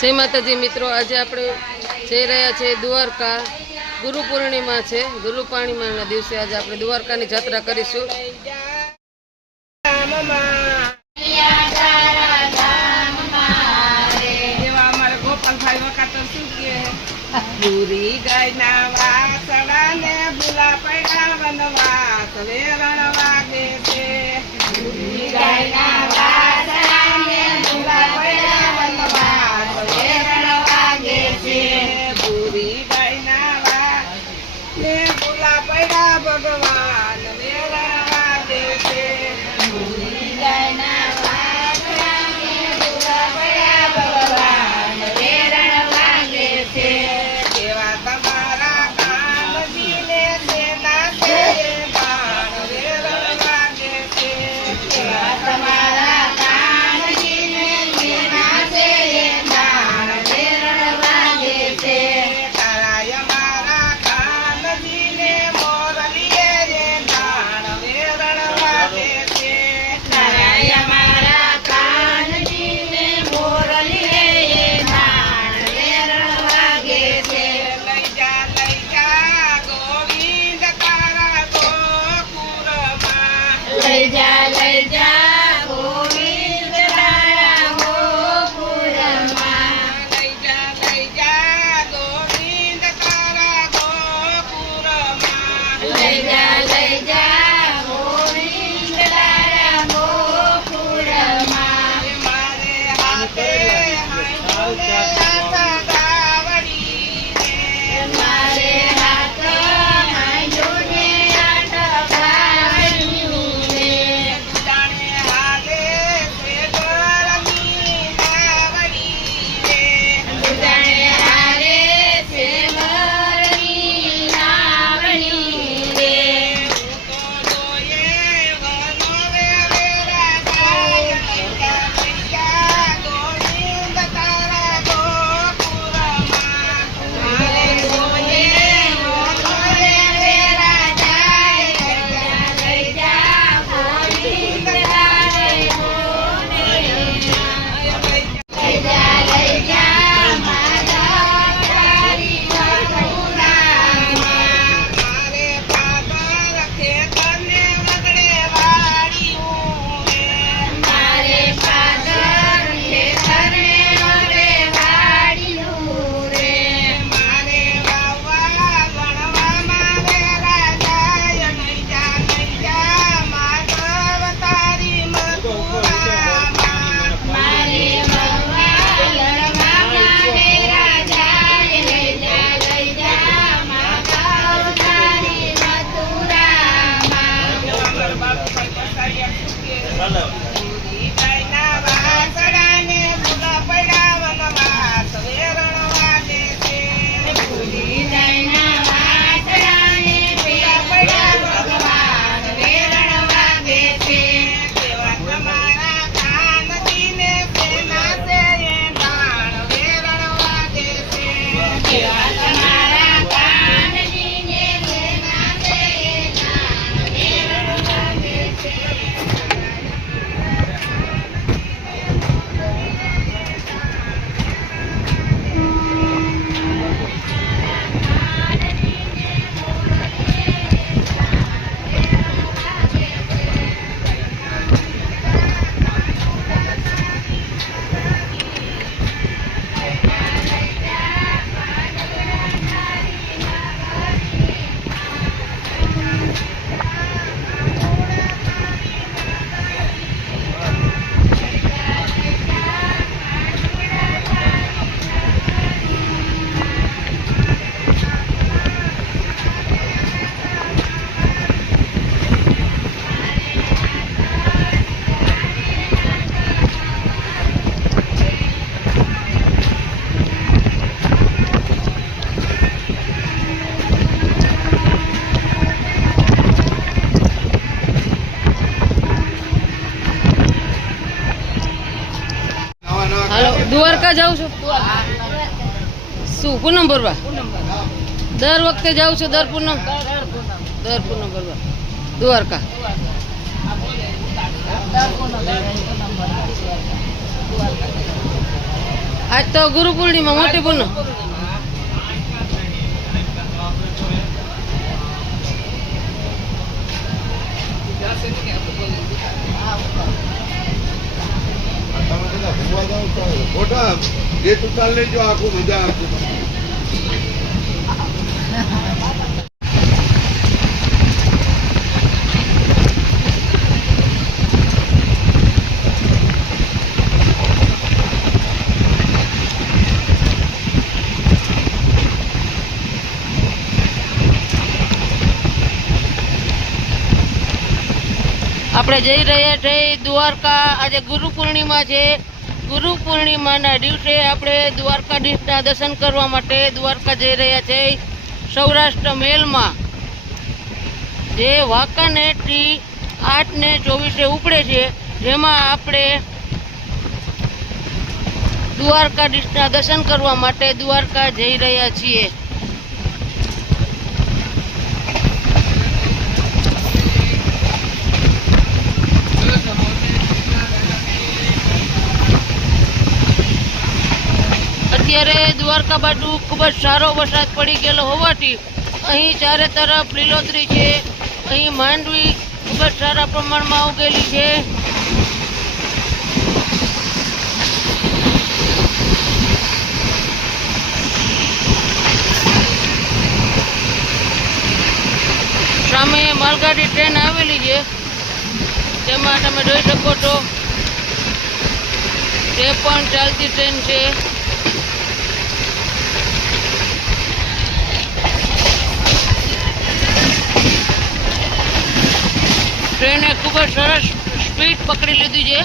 જય માતાજી મિત્રો, આજે આપણે જઈ રહ્યા છીએ દ્વારકા. ગુરુ પૂર્ણિમા છે. ગુરુ પૂર્ણિમાના દિવસે આજે આપણે દ્વારકાની યાત્રા કરીશું. પૂરી ગાયના વાસડા ને ભૂલા પડ્યા વનવાસ વેરણ વાગે છે. પૂરી ગાયના વાસડા ને ભૂલા પડ્યા વનવાસ વેરણ વાગે છે. પૂરી ગાયના વાસ ને ભૂલા પડ્યા ભગવાન વેરણ વાગે છે. પૂરી ગાયના વાસડા ને ભૂલા પડ્યા ભગવાન વેરણ વાગે છે. લઈ જા ગોવિંદ તારા ગોકુળમાં. લઈ જા ગોવિંદ તારા ગોકુળમાં. લઈ જા ગોવિંદ તારા ગોકુળમાં. મારે હાથે દ્વારકા જાઉં છું. શું પૂનમ ભરવા? દર વખતે જાઉં છું. દર પૂનમ ભરવા દ્વારકા. આજ તો ગુરુ પૂર્ણિમા મોટી પૂનમ. ખોટા ગેટ ઉતાર લેજો આખું મજા આવશે. આપણે જઈ રહ્યા છીએ દ્વારકા. આજે ગુરુ પૂર્ણિમા છે. ગુરુ પૂર્ણિમાના દિવસે આપણે દ્વારકાધીશના દર્શન કરવા માટે દ્વારકા જઈ રહ્યા છીએ. સૌરાષ્ટ્ર મેલમાં જે વાંકાનેરથી 8:24 ઉપડે છે, જેમાં આપણે દ્વારકાધીશના દર્શન કરવા માટે દ્વારકા જઈ રહ્યા છીએ. અત્યારે દ્વારકા બાજુ ખૂબ જ સારો વરસાદ પડી ગયેલો હોવાથી અહીં ચારે તરફ લીલોતરી છે. અહીં માંડવી ખૂબ જ સારા પ્રમાણમાં ઉગેલી છે. સામે માલગાડી ટ્રેન આવેલી છે, તેમાં તમે જોઈ શકો છો. તે પણ ચાલતી ટ્રેન છે. ટ્રેને ખૂબ જ સરસ સ્પીડ પકડી લીધી છે.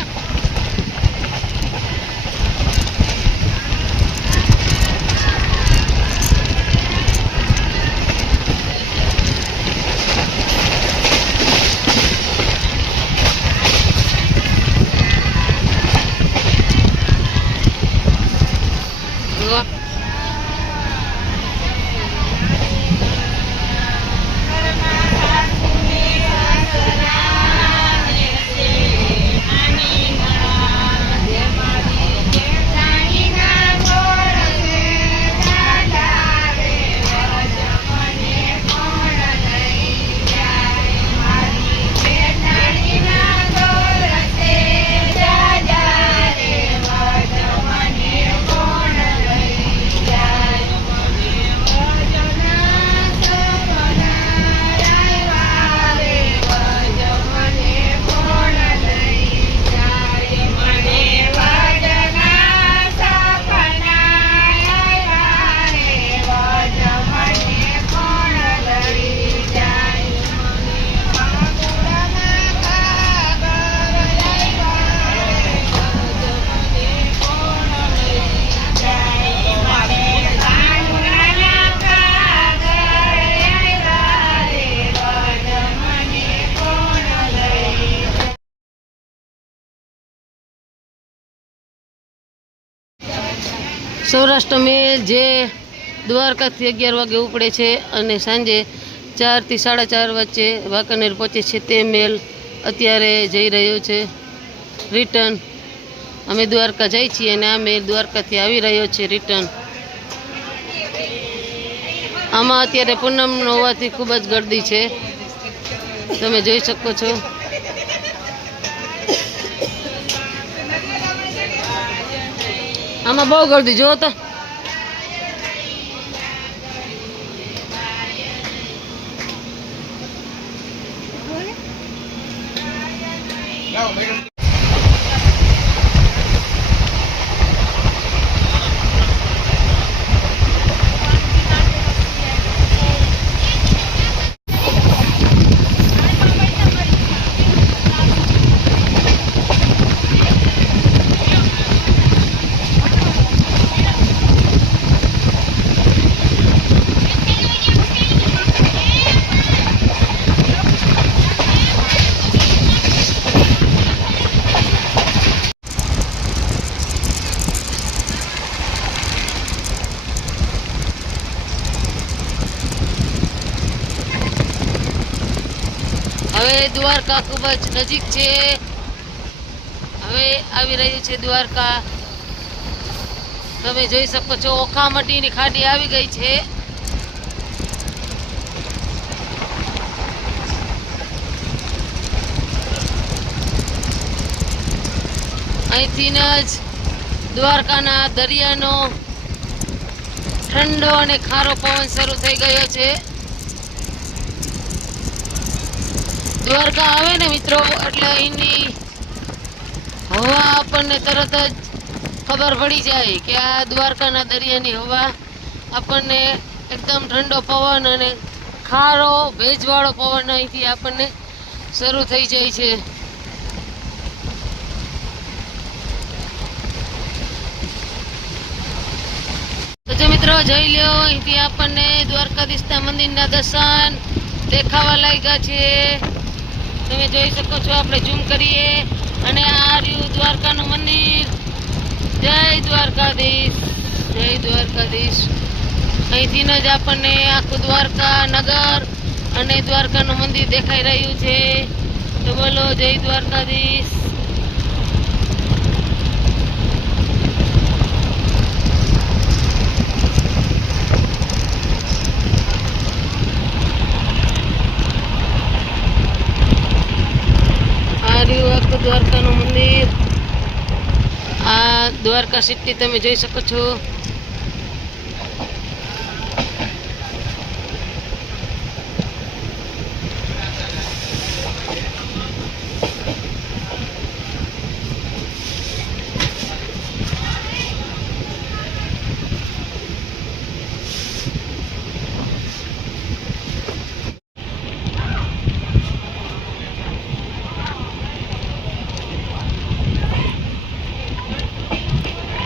સૌરાષ્ટ્ર મેલ જે દ્વારકાથી 11 વાગે ઉપડે છે અને સાંજે 4 થી 4:30 વચ્ચે વાંકાનેર પહોંચે છે. તે મેલ અત્યારે જઈ રહ્યો છે રિટર્ન. અમે દ્વારકા જઈ છીએ અને આ મેલ દ્વારકાથી આવી રહ્યો છે રિટર્ન. આમાં અત્યારે પૂનમનો હોવાથી ખૂબ જ ગર્દી છે, તમે જોઈ શકો છો. આમાં બહુ ગર્દી જો તો. હવે દ્વારકા ખૂબ જ નજીક છે. હવે આવી રહ્યું છે દ્વારકા. તમે જોઈ શકો છો ઓખામટીની ખાડી આવી ગઈ છે. અહીંથી જ દ્વારકાના દરિયાનો ઠંડો અને ખારો પવન શરૂ થઈ ગયો છે. દ્વારકા આવે ને મિત્રો એટલે અહીંની હવા આપણને તરત જ ખબર પડી જાય કે આ દ્વારકાના દરિયાની હવા આપણને એકદમ ઠંડો પવન અને ખારો ભેજવાળો પવન અહીંથી આપણને શરૂ થઈ જાય છે. તો જો મિત્રો જોઈ લ્યો અહીંથી આપણને દ્વારકાધીશના મંદિરના દર્શન દેખાવા લાગ્યા છે. તમે જોઈ શકો છો. આપણે ઝૂમ કરીએ અને આ રહ્યું દ્વારકાનું મંદિર. જય દ્વારકાધીશ, જય દ્વારકાધીશ. અહીંથી જ આપણને આખું દ્વારકા નગર અને દ્વારકાનું મંદિર દેખાઈ રહ્યું છે. તો બોલો જય દ્વારકાધીશ. દ્વારકાનું મંદિર, આ દ્વારકા સિટી તમે જોઈ શકો છો.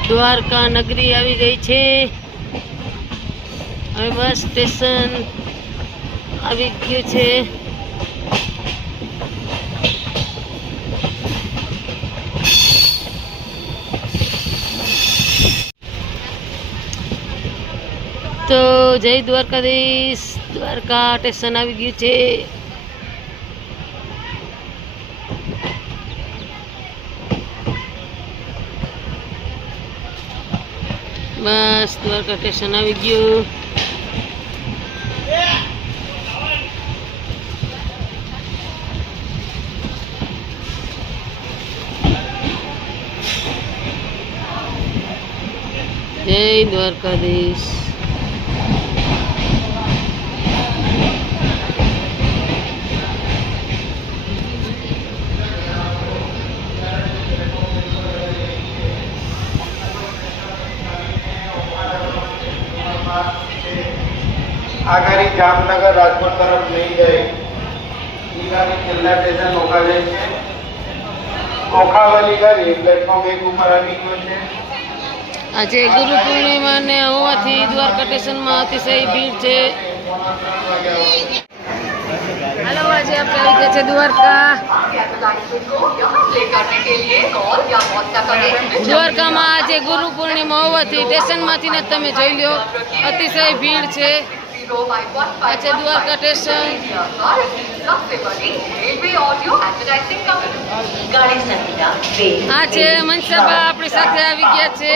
દ્વારકા નગરી આવી ગઈ છે. હવે બસ સ્ટેશન આવી ગયું છે. તો જય દ્વારકાધીશ. દ્વારકા સ્ટેશન આવી ગયું છે. બસ દ્વારકા સ્ટેશન આવી ગયું. જય દ્વારકાધીશ. આ ગાડી જામનગર રાજકોટ તરફ લઈ જાય. એ ગાડી છેલ્લા સ્ટેશન ઓખા જાય છે. ઓખાવાળી ગાડી પ્લેટફોર્મ 1 ઉપર આવી ગયો છે. આજે ગુરુ પૂર્ણિમાને હોવાથી દ્વારકા સ્ટેશનમાં અતિશય ભીડ છે. હાલો, આજે આપણે આવી ગયા છે દ્વારકા. દ્વારકામાં આજે ગુરુ પૂર્ણિમા હોવાથી સ્ટેશનમાંથી ને તમે જોઈ લો અતિશય ભીડ છે. આ છે દ્વારકા સ્ટેશન. આ છે મનસાબા આપણી સાથે આવી ગયા છે.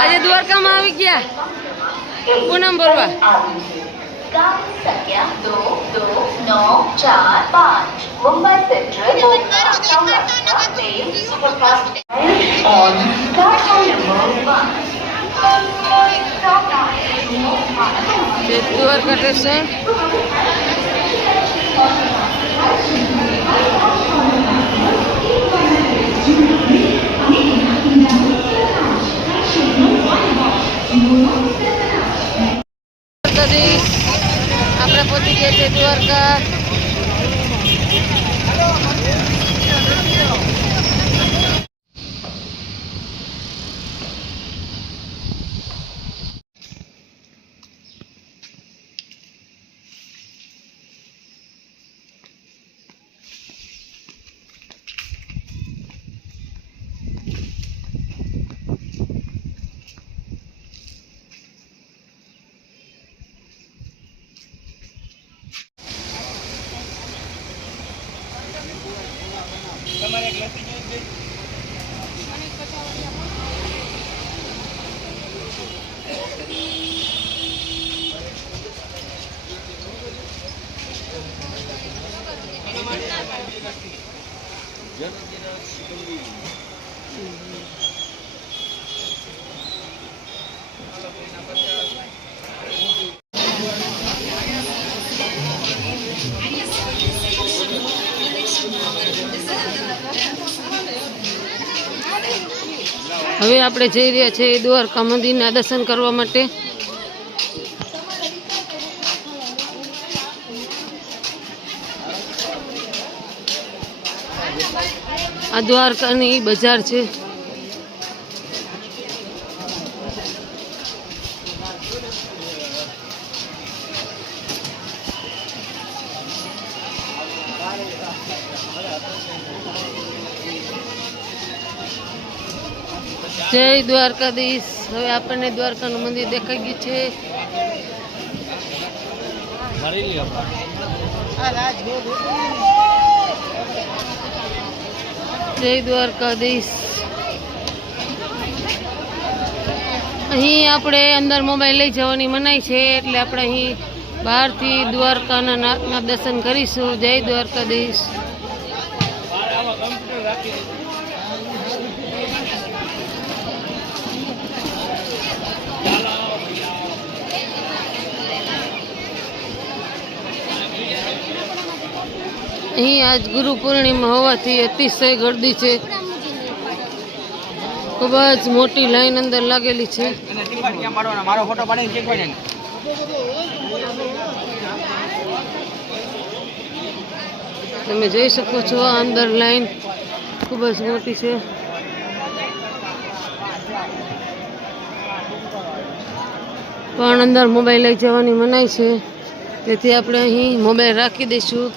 આજે દ્વારકામાં આવી ગયા પૂનમ ભરવા. Mumbai Central Sauratha Mail Superfast on platform number 1. Dwarka station. આપણે પહોંચી ગયા છે દ્વારકા. હવે આપણે જઈ રહ્યા છીએ દ્વારકા મંદિરના દર્શન કરવા માટે. આ દ્વારકાની બજાર છે. જય દ્વારકાધીશ. હવે આપણને દ્વારકાનું મંદિર દેખાઈ ગયું છે. જય દ્વારકાધીશ. અહીં આપણે અંદર મોબાઈલ લઈ જવાની મનાઈ છે, એટલે આપણે અહીં બહારથી દ્વારકાના નાથના દર્શન કરીશું. જય દ્વારકાધીશ. અહીં આજ ગુરુ પૂર્ણિમા હોવાથી અતિશય ગર્દી છે. ખૂબ જ મોટી લાઈન અંદર લાગેલી છે. તમે જોઈ શકો છો અંદર લાઈન ખૂબ જ મોટી છે. પણ અંદર મોબાઈલ લઈ જવાની મનાઈ છે, તેથી આપણે અહીં મોબાઈલ રાખી દઈશું.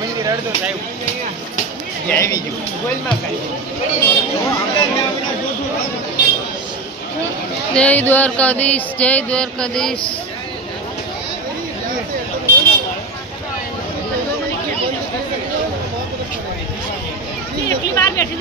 મંદિર અડધો થાય આવી ગયું. જય દ્વારકાધીશ. જય દ્વારકાધીશ. એટલી વાર બેઠી